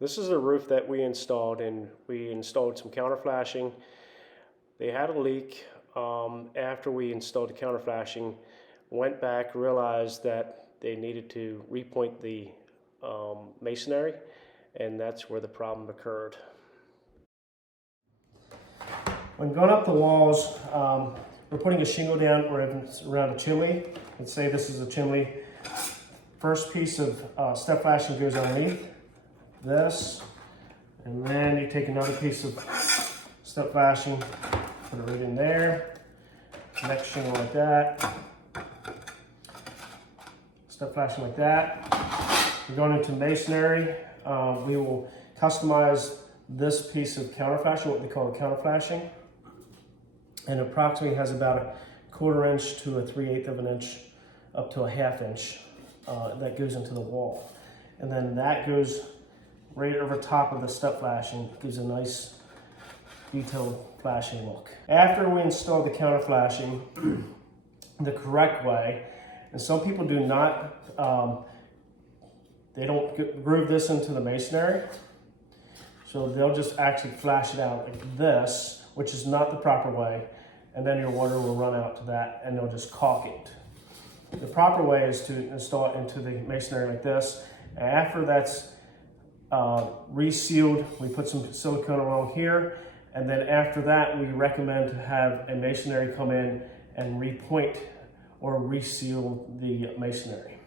This is a roof that we installed, and we installed some counter flashing. They had a leak. After we installed the counter flashing, went back, realized that they needed to repoint the masonry, and that's where the problem occurred. When going up the walls, we're putting a shingle down around a chimney. Let's say this is a chimney. First piece of step flashing goes underneath this, and then you take another piece of step flashing, put it right in there. Next shingle like that. Step flashing like that. We're going into masonry. We will customize this piece of counter flashing, what we call a counter flashing, and approximately has about 1/4 inch to a 3/8 of an inch, up to a 1/2 inch that goes into the wall, and then that goes right over top of the step flashing. Gives a nice detailed flashing look. After we install the counter flashing the correct way, and some people do not, they don't groove this into the masonry, so they'll just actually flash it out like this, which is not the proper way, and then your water will run out to that and they'll just caulk it. The proper way is to install it into the masonry like this, and after that's resealed, we put some silicone along here, and then after that we recommend to have a masonry come in and repoint or reseal the masonry.